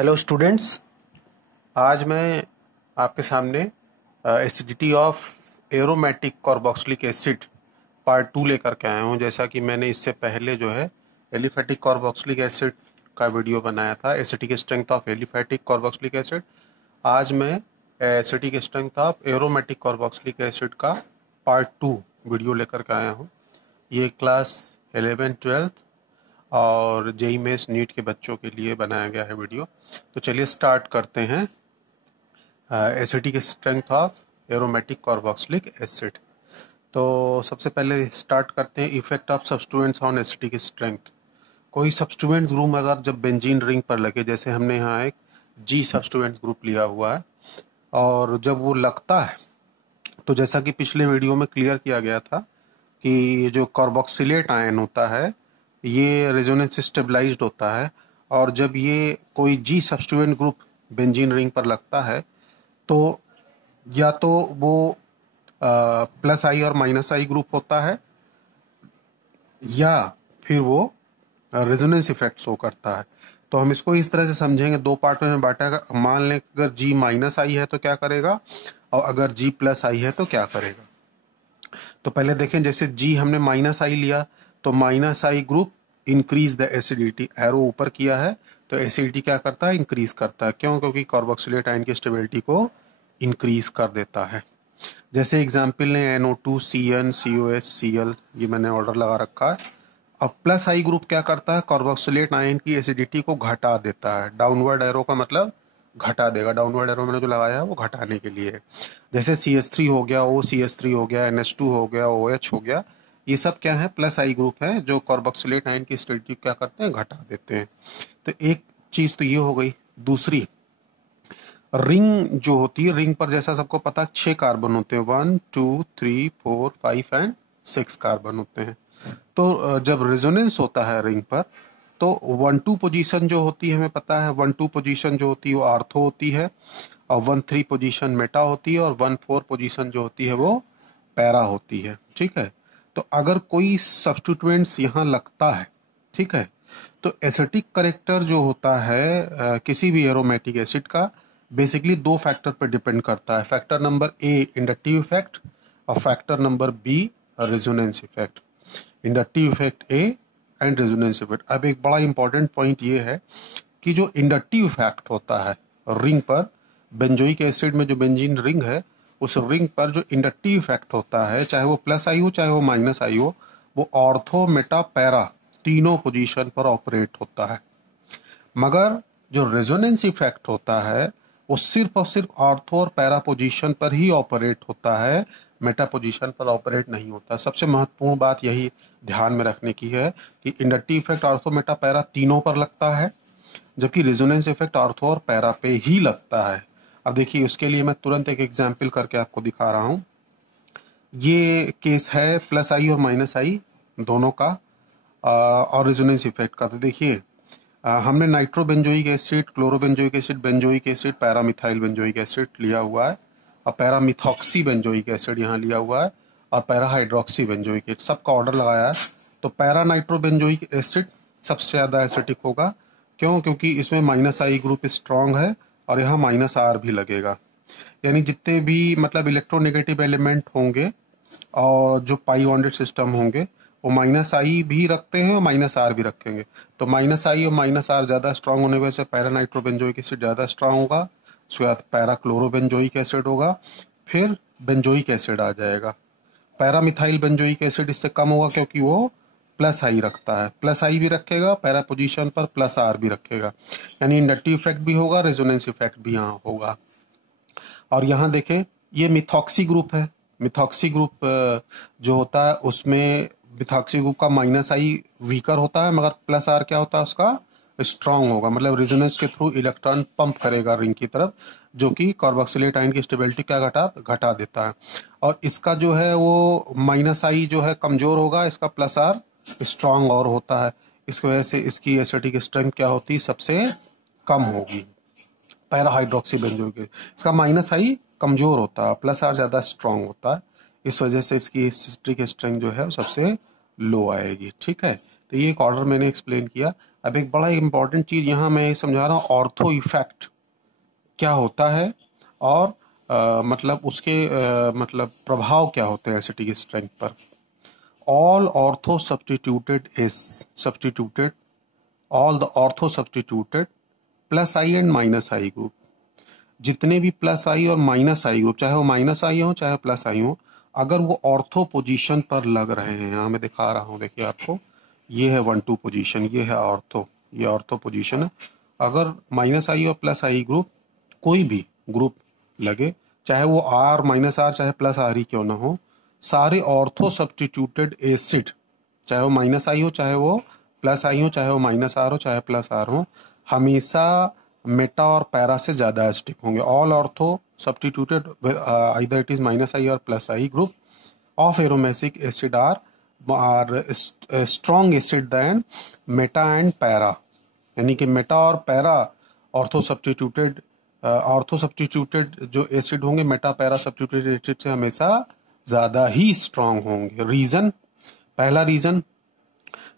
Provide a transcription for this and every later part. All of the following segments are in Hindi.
हेलो स्टूडेंट्स, आज मैं आपके सामने acidity of aromatic carboxylic acid part 2 लेकर के आया हूँ। जैसा कि मैंने इससे पहले जो है एलिफेटिक कार्बोक्सिलिक एसिड का वीडियो बनाया था, acidic strength of aliphatic carboxylic acid. आज मैं acidic strength of aromatic carboxylic acid का पार्ट 2 वीडियो लेकर के आया हूँ। ये क्लास 11th-12th और जेई मेंस नीट के बच्चों के लिए बनाया गया है वीडियो। तो चलिए स्टार्ट करते हैं acidic strength of aromatic carboxylic acid. तो सबसे पहले स्टार्ट करते हैं effect of substituents on acidic strength. कोई सब्स्टिट्यूएंट ग्रुप अगर जब बेंजीन रिंग पर लगे, जैसे हमने यहाँ एक जी सब्स्टिट्यूएंट्स ग्रुप लिया हुआ है, और जब वो लगता है तो जैसा कि पिछले वीडियो में क्लियर किया गया था कि जो कार्बोक्सिलेट आयन होता है ये रेजोनेंस स्टेबलाइज्ड होता है, और जब ये कोई जी सब्स्टिट्यूएंट ग्रुप बेंजीन रिंग पर लगता है तो या तो वो प्लस आई और माइनस आई ग्रुप होता है, या फिर वो रेजोनेंस इफेक्ट शो करता है। तो हम इसको इस तरह से समझेंगे, दो पार्ट में बांटा है। मान लें अगर जी माइनस आई है तो क्या करेगा, और अगर जी प्लस आई है तो क्या करेगा। तो पहले देखें, जैसे जी हमने माइनस आई लिया तो minus I group increase the acidity, arrow ऊपर किया है तो एसिडिटी क्या करता है, इंक्रीज करता है। क्यों? क्योंकि कार्बोक्सिलेट आयन की स्टेबिलिटी को इंक्रीज कर देता है। जैसे एग्जाम्पल ने NO2 CN COH Cl, ये मैंने ऑर्डर लगा रखा है। अब प्लस आई ग्रुप क्या करता है, कार्बोक्सिलेट आयन की एसिडिटी को घटा देता है। डाउनवर्ड एरो का मतलब घटा देगा, डाउनवर्ड एरो मैंने जो लगाया है वो घटाने के लिए है। जैसे CH3 हो गया, OCH3 हो गया, NH2 हो गया, OH हो गया, ये सब क्या है, प्लस आई ग्रुप है जो कार्बोक्सिलेट आयन की एसिडिटी क्या करते हैं, घटा देते हैं। तो एक चीज तो ये हो गई। दूसरी, रिंग जो होती है, रिंग पर जैसा सबको पता 6 कार्बन होते हैं, 1 2 3 4 5 एंड 6 कार्बन होते हैं। तो जब रेजोनेंस होता है रिंग पर तो 1-2 पोजीशन जो होती है, हमें पता है 1-2 पोजीशन जो होती है वो आर्थो होती है, और 1-3 पोजीशन मेटा होती है, और 1-4 पोजीशन जो होती है वो पैरा होती है। ठीक है। तो अगर कोई सब्स्टिट्यूएंट्स यहाँ लगता है, ठीक है, तो एसिटिक करेक्टर जो होता है किसी भी एरोमेटिक एसिड का बेसिकली 2 फैक्टर पर डिपेंड करता है। Factor number A inductive effect, और factor number B resonance effect. Inductive effect A and resonance effect. अब एक बड़ा इंपॉर्टेंट पॉइंट ये है कि जो इंडक्टिव इफेक्ट होता है रिंग पर, बेंजोइक एसिड में जो बेंजीन रिंग है उस रिंग पर जो इंडक्टिव इफेक्ट होता है, चाहे वो प्लस आई हो चाहे वो माइनस आई हो, वो ऑर्थो मेटा पैरा तीनों पोजीशन पर ऑपरेट होता है। मगर जो रेजोनेंस इफेक्ट होता है वो सिर्फ और सिर्फ ऑर्थो और पैरा पोजीशन पर ही ऑपरेट होता है, मेटा पोजीशन पर ऑपरेट नहीं होता। सबसे महत्वपूर्ण बात यही ध्यान में रखने की है कि inductive effect ortho Meta para तीनों पर लगता है, जबकि रेजोनेंस इफेक्ट ऑर्थो और पैरा पे ही लगता है। अब देखिए, उसके लिए मैं तुरंत एक एग्जाम्पल करके आपको दिखा रहा हूं। ये केस है प्लस आई और माइनस आई दोनों का और रेजोनेंस इफेक्ट का। तो देखिए, हमने nitrobenzoic acid, chlorobenzoic acid, benzoic acid, paramethyl benzoic acid लिया हुआ है, और पैरामिथॉक्सी बेंजोइक एसिड यहाँ लिया हुआ है, और पैराहाइड्रोक्सी बेंजोइक एसिड, सबका ऑर्डर लगाया है। तो पैरा नाइट्रोबेंजोइक एसिड सबसे ज़्यादा एसिडिक होगा। क्यों? क्योंकि इसमें माइनस आई ग्रुप स्ट्रांग है, और यहाँ माइनस आर भी लगेगा। यानी जितने भी मतलब इलेक्ट्रोनेगेटिव एलिमेंट होंगे और जो पाई बॉन्डेड सिस्टम होंगे वो माइनस आई भी रखते हैं और माइनस आर भी रखेंगे। तो माइनस आई और माइनस आर ज़्यादा स्ट्रांग होने की वजह से पैरा नाइट्रोबेंजोइक एसिड ज़्यादा स्ट्रांग होगा। उसके बाद पैरा क्लोरोबेंजोइक एसिड होगा, फिर बेंजोइक एसिड आ जाएगा। पैरामिथाइल बेंजोइक एसिड इससे कम होगा क्योंकि वो प्लस आई रखता है, प्लस आई भी रखेगा, पैरा पोजीशन पर प्लस आर भी रखेगा। यानी इंडक्टिव इफेक्ट भी होगा, रेजोनेंस इफेक्ट भी यहाँ होगा। और यहाँ देखें, ये मिथॉक्सी ग्रुप है। मिथॉक्सी ग्रुप जो होता है उसमें मिथॉक्सी ग्रुप का माइनस आई वीकर होता है, मगर प्लस आर क्या होता है, उसका स्ट्रांग होगा। मतलब रेजोनेंस के थ्रू इलेक्ट्रॉन पंप करेगा रिंग की तरफ, जो कि कार्बोक्सिलेट आयन की स्टेबिलिटी क्या घटा देता है। और इसका जो है वो माइनस आई जो है कमजोर होगा, इसका प्लस आर स्ट्रांग और होता है। इसकी वजह से इसकी एसिडिक स्ट्रेंथ क्या होती है, सबसे कम होगी। पैराहाइड्रोक्सी बेंजोइक, इसका माइनस आई कमजोर होता है, प्लस आर ज्यादा स्ट्रांग होता है। इस वजह से इसकी एसिडिक स्ट्रेंथ जो है वो सबसे लो आएगी। ठीक है। तो ये एक ऑर्डर मैंने एक्सप्लेन किया। अब एक बड़ा इंपॉर्टेंट चीज यहाँ मैं समझा रहा हूँ, ऑर्थो इफेक्ट क्या होता है और मतलब उसके मतलब प्रभाव क्या होते हैं एसिटिक स्ट्रेंथ पर। All ortho substituted is substituted, all the ortho substituted plus I and minus I group, जितने भी प्लस आई और माइनस आई ग्रुप, चाहे वो माइनस आई हो चाहे प्लस आई हो, अगर वो ऑर्थो पोजीशन पर लग रहे हैं, यहाँ मैं दिखा रहा हूँ, देखिए आपको, ये है 1 2 पोजीशन, ये है ऑर्थो, ये ऑर्थो पोजीशन है। अगर माइनस आई और प्लस आई ग्रुप, कोई भी ग्रुप लगे, चाहे वो आर माइनस आर चाहे प्लस आर ही क्यों ना हो, सारे ऑर्थो सब्स्टिट्यूटेड एसिड, चाहे वो माइनस आई हो चाहे वो प्लस आई हो, चाहे वो माइनस आर हो चाहे प्लस आर हो, हमेशा मेटा और पैरा से ज्यादा एसिडिक होंगे। All ortho substituted either it is minus I और plus I group of aromatic acid are strong acid than meta and para, यानी कि मेटा और पैरा ऑर्थो सब्स्टिट्यूटेड जो एसिड होंगे मेटा पैरा सब्स्टिट्यूटेड एसिड से हमेशा ज्यादा ही स्ट्रांग होंगे। रीजन, पहला रीजन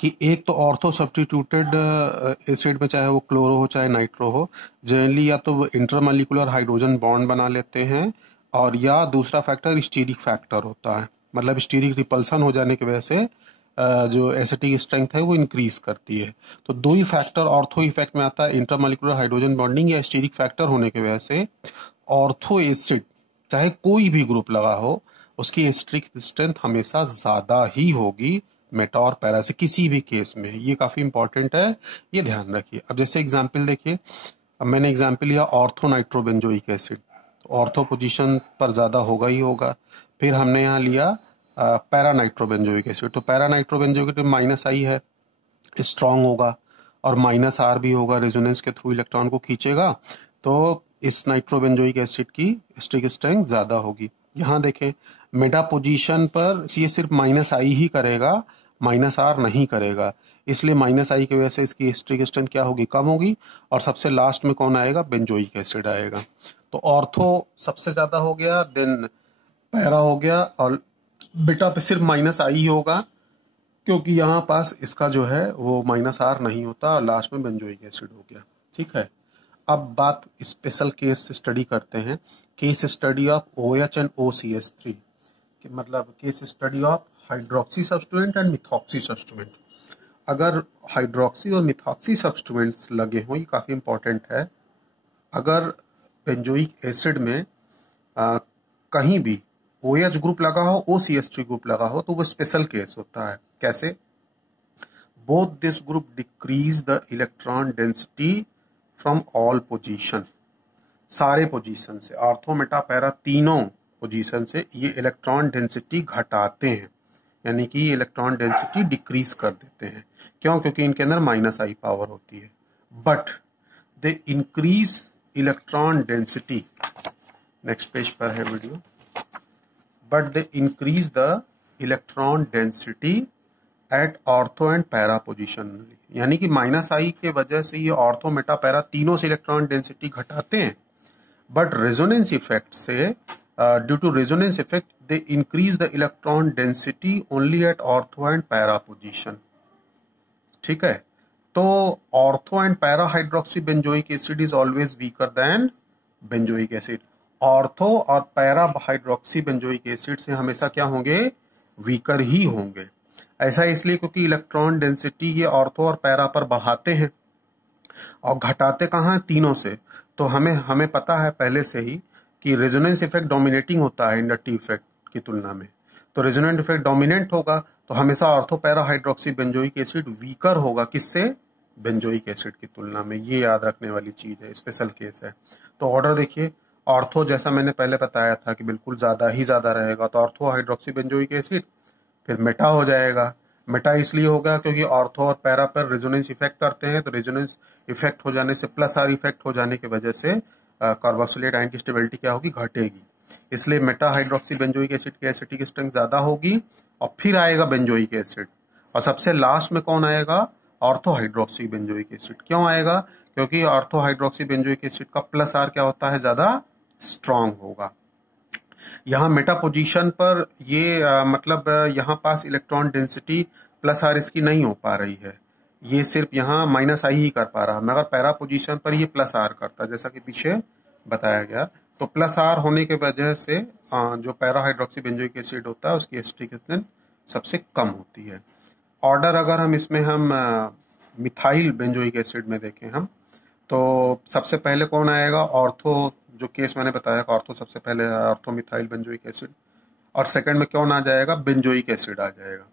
कि एक तो ऑर्थो सब्स्टिट्यूटेड एसिड में चाहे वो क्लोरो हो चाहे नाइट्रो हो, जनरली या तो इंटरमॉलिक्यूलर हाइड्रोजन बॉन्ड बना लेते हैं, और या दूसरा फैक्टर स्टीरिक फैक्टर होता है, मतलब स्टीरिक रिपल्सन हो जाने की वजह से जो एसिटिक स्ट्रेंथ है वो इंक्रीज करती है। तो दो ही फैक्टर ऑर्थो इफेक्ट में आता है, इंटरमॉलिक्यूलर हाइड्रोजन बॉन्डिंग या स्टीरिक फैक्टर होने की वजह से ऑर्थो एसिड चाहे कोई भी ग्रुप लगा हो उसकी एसिटिक स्ट्रेंथ हमेशा ज्यादा ही होगी मेटा और पैरा से, किसी भी केस में। ये काफी इंपॉर्टेंट है, ये ध्यान रखिए। अब जैसे एग्जांपल देखिए, अब मैंने एग्जांपल लिया ऑर्थो नाइट्रोबेंजोइक एसिड, तो ऑर्थो पोजीशन पर ज्यादा होगा ही होगा। फिर हमने यहाँ लिया पैरा नाइट्रोबेंजोइक एसिड, तो पैरा नाइट्रोबेंजोइक एसिड माइनस आई है, स्ट्रांग होगा, और माइनस आर भी होगा, रेजोनेंस के थ्रू इलेक्ट्रॉन को खींचेगा, तो इस नाइट्रोबेंजोइक एसिड की एसिटिक स्ट्रेंथ ज्यादा होगी। यहाँ देखें मेटा पोजीशन पर ये सिर्फ माइनस आई ही करेगा, माइनस आर नहीं करेगा, इसलिए माइनस आई की वजह से इसकी एसिटिक स्ट्रेंथ क्या होगी, कम होगी। और सबसे लास्ट में कौन आएगा, बेंजोइक एसिड आएगा। तो ऑर्थो सबसे ज्यादा हो गया, देन पैरा हो गया, और बेटा पे सिर्फ माइनस आई ही होगा क्योंकि यहाँ पास इसका जो है वो माइनस आर नहीं होता, और लास्ट में बेंजोइक एसिड हो गया। ठीक है, अब बात स्पेशल केस स्टडी करते हैं, case study of OH and OCH3, मतलब case study of hydroxy substituent and methoxy substituent. अगर हाइड्रोक्सी और मिथॉक्सी सब्स्टिट्यूएंट्स लगे हों, ये काफी इंपॉर्टेंट है। अगर बेंजोइक एसिड में कहीं भी OH ग्रुप लगा हो, OCH3 ग्रुप लगा हो, तो वो स्पेशल केस होता है। कैसे? Both this group decrease the electron density from all position, सारे पोजीशन से, ऑर्थो मेटा पैरा तीनों पोजीशन से ये इलेक्ट्रॉन डेंसिटी घटाते हैं, यानी कि इलेक्ट्रॉन डेंसिटी डिक्रीज कर देते हैं। क्यों? क्योंकि इनके अंदर माइनस आई पावर होती है। But they increase electron density, next page पर है video, but they increase the electron density at ortho and para position, यानी कि माइनस आई के वजह से ये ऑर्थो मेटा पैरा तीनों से इलेक्ट्रॉन डेंसिटी घटाते हैं, बट रेजोनेंस इफेक्ट से, due to resonance effect they increase the electron density only at ortho and para position. ठीक है, तो ortho and para hydroxy benzoic acid is always weaker than benzoic acid. Ortho और पैरा हाइड्रोक्सी बेंजोइक एसिड से हमेशा क्या होंगे, वीकर ही होंगे। ऐसा इसलिए क्योंकि इलेक्ट्रॉन डेंसिटी ये ऑर्थो और पैरा पर बढ़ाते हैं और घटाते कहाँ हैं, तीनों से। तो हमें पता है पहले से ही कि रेजोनेंस इफेक्ट डोमिनेटिंग होता है इंडक्टिव इफेक्ट की तुलना में, तो रेजोनेंट इफेक्ट डोमिनेंट होगा, तो हमेशा ortho para hydroxy benzoic acid weaker होगा, किससे, बेंजोइक एसिड की तुलना में। ये याद रखने वाली चीज है, स्पेशल केस है। तो ऑर्डर देखिए, ऑर्थो जैसा मैंने पहले बताया था कि बिल्कुल ज्यादा ही ज्यादा रहेगा, तो ऑर्थो हाइड्रोक्सी बेंजोइक एसिड, फिर मेटा हो जाएगा। मेटा इसलिए होगा क्योंकि ऑर्थो और पैरा पर रेजोनेंस इफेक्ट करते हैं, तो रेजोनेंस इफेक्ट हो जाने से, प्लस आर इफेक्ट हो जाने की वजह से कार्बोक्सिलेट आयन की स्टेबिलिटी क्या होगी, घटेगी। इसलिए मेटा हाइड्रोक्सी बेंजोइक एसिड की एसिटिक स्ट्रेंथ ज्यादा होगी, और फिर आएगा बेंजोइक एसिड, और सबसे लास्ट में कौन आएगा, ऑर्थो हाइड्रोक्सी बेंजोइक एसिड। क्यों आएगा? क्योंकि ऑर्थो हाइड्रोक्सी बेंजोइक एसिड का प्लस आर क्या होता है, ज्यादा स्ट्रांग होगा। यहाँ मेटा पोजीशन पर ये मतलब यहाँ पास इलेक्ट्रॉन डेंसिटी प्लस आर इसकी नहीं हो पा रही है, ये सिर्फ यहाँ माइनस आई ही कर पा रहा है, मगर पैरा पोजीशन पर ये प्लस आर करता है, जैसा कि पीछे बताया गया। तो प्लस आर होने की वजह से जो पैरा हाइड्रोक्सी बेंजोइक एसिड होता है उसकी एसिटिक स्ट्रेंथ सबसे कम होती है। ऑर्डर अगर हम इसमें मिथाइल बेंजोइक एसिड में देखें हम, तो सबसे पहले कौन आएगा? ऑर्थो, जो केस मैंने बताया ऑर्थो सबसे पहले ऑर्थो मिथाइल बेंजोइक एसिड, और सेकंड में कौन आ जाएगा? बेंजोइक एसिड आ जाएगा।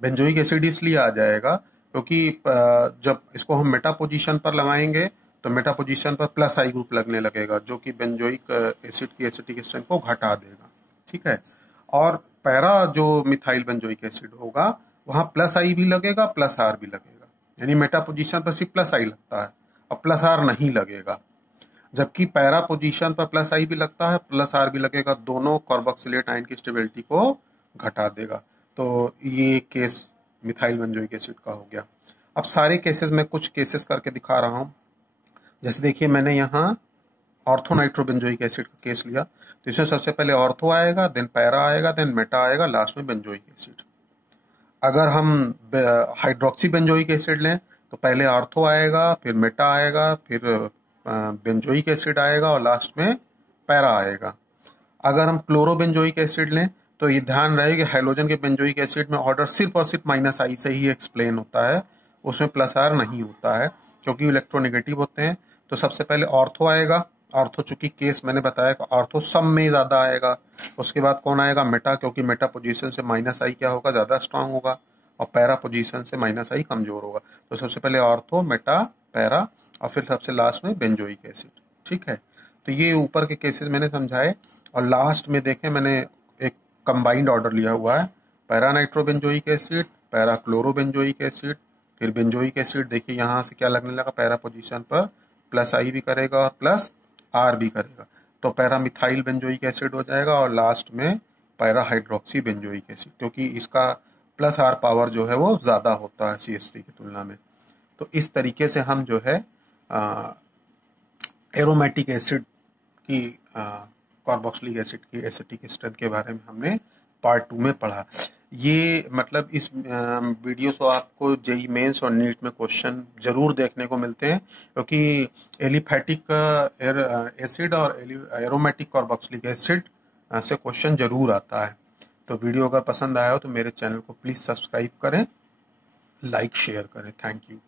बेंजोइक एसिड इसलिए आ जाएगा क्योंकि जब इसको हम मेटा पोजीशन पर लगाएंगे तो मेटा पोजीशन पर प्लस आई ग्रुप लगने लगेगा, जो कि बेंजोइक एसिड की एसिटिक स्ट्रेंथ को घटा देगा। ठीक है। और पैरा जो मिथाइल बेंजोइक एसिड होगा वहां प्लस आई भी लगेगा, प्लस आर भी लगेगा, यानी मेटा पोजीशन पर सिर्फ प्लस आई लगता है और प्लस आर नहीं लगेगा। जबकि पैरा पोजीशन पर प्लस आई भी लगता है, प्लस आर भी लगेगा, दोनों कार्बोक्सिलेट आयन की स्टेबिलिटी को घटा देगा। तो ये केस मिथाइल बेंजोइक एसिड का हो गया। अब सारे केसेस में कुछ केसेस करके दिखा रहा हूं। जैसे देखिए मैंने यहाँ ऑर्थो नाइट्रोबेंजोइक एसिड का केस लिया, तो इसमें सबसे पहले ऑर्थो आएगा, देन पैरा आएगा, देन मेटा आएगा, लास्ट में बेंजोइक एसिड। अगर हम हाइड्रोक्सी बेंजोइक एसिड लें तो पहले ऑर्थो आएगा, फिर मेटा आएगा, फिर बेंजोइक एसिड आएगा और लास्ट में पैरा आएगा। अगर हम क्लोरोबेंजोइक एसिड लें तो ये ध्यान रहे कि हाइड्रोजन के बेंजोइक एसिड में ऑर्डर सिर्फ और सिर्फ माइनस आई से ही एक्सप्लेन होता है, उसमें प्लस आर नहीं होता है क्योंकि इलेक्ट्रोनेगेटिव होते हैं। तो सबसे पहले ऑर्थो आएगा, ऑर्थो चूंकि केस मैंने बताया कि ऑर्थो सब में ज्यादा आएगा। उसके बाद कौन आएगा? मेटा, क्योंकि मेटा पोजीशन से माइनस आई क्या होगा? ज्यादा स्ट्रांग होगा, और पैरा पोजीशन से माइनस आई कमजोर होगा। तो सबसे पहले ऑर्थो, मेटा, पैरा, और फिर सबसे लास्ट में बेंजोइक एसिड। ठीक है। तो ये ऊपर के केसेस मैंने समझाए, और लास्ट में देखें मैंने एक कंबाइंड ऑर्डर लिया हुआ है, para nitrobenzoic acid, para chlorobenzoic acid, फिर बेंजोइक एसिड। देखिए यहाँ से क्या लगने लगा? पैरा पोजीशन पर प्लस आई भी करेगा और प्लस आर भी करेगा, तो पैरा मिथाइल बेंजोइक एसिड हो जाएगा, और लास्ट में पैरा हाइड्रोक्सी बेंजोइक एसिड, क्योंकि इसका प्लस आर पावर जो है वो ज्यादा होता है CH3 की तुलना में। तो इस तरीके से हम जो है एरोमेटिक एसिड की कार्बोक्सिलिक एसिड की एसिटिक स्ट्रेंथ के बारे में हमने पार्ट 2 में पढ़ा। ये मतलब इस वीडियो से आपको जेई मेंस और नीट में क्वेश्चन जरूर देखने को मिलते हैं, क्योंकि एलिफैटिक एसिड और एरोमेटिक कार्बोक्सिलिक एसिड से क्वेश्चन जरूर आता है। तो वीडियो अगर पसंद आया हो तो मेरे चैनल को प्लीज सब्सक्राइब करें, लाइक शेयर करें। Thank you.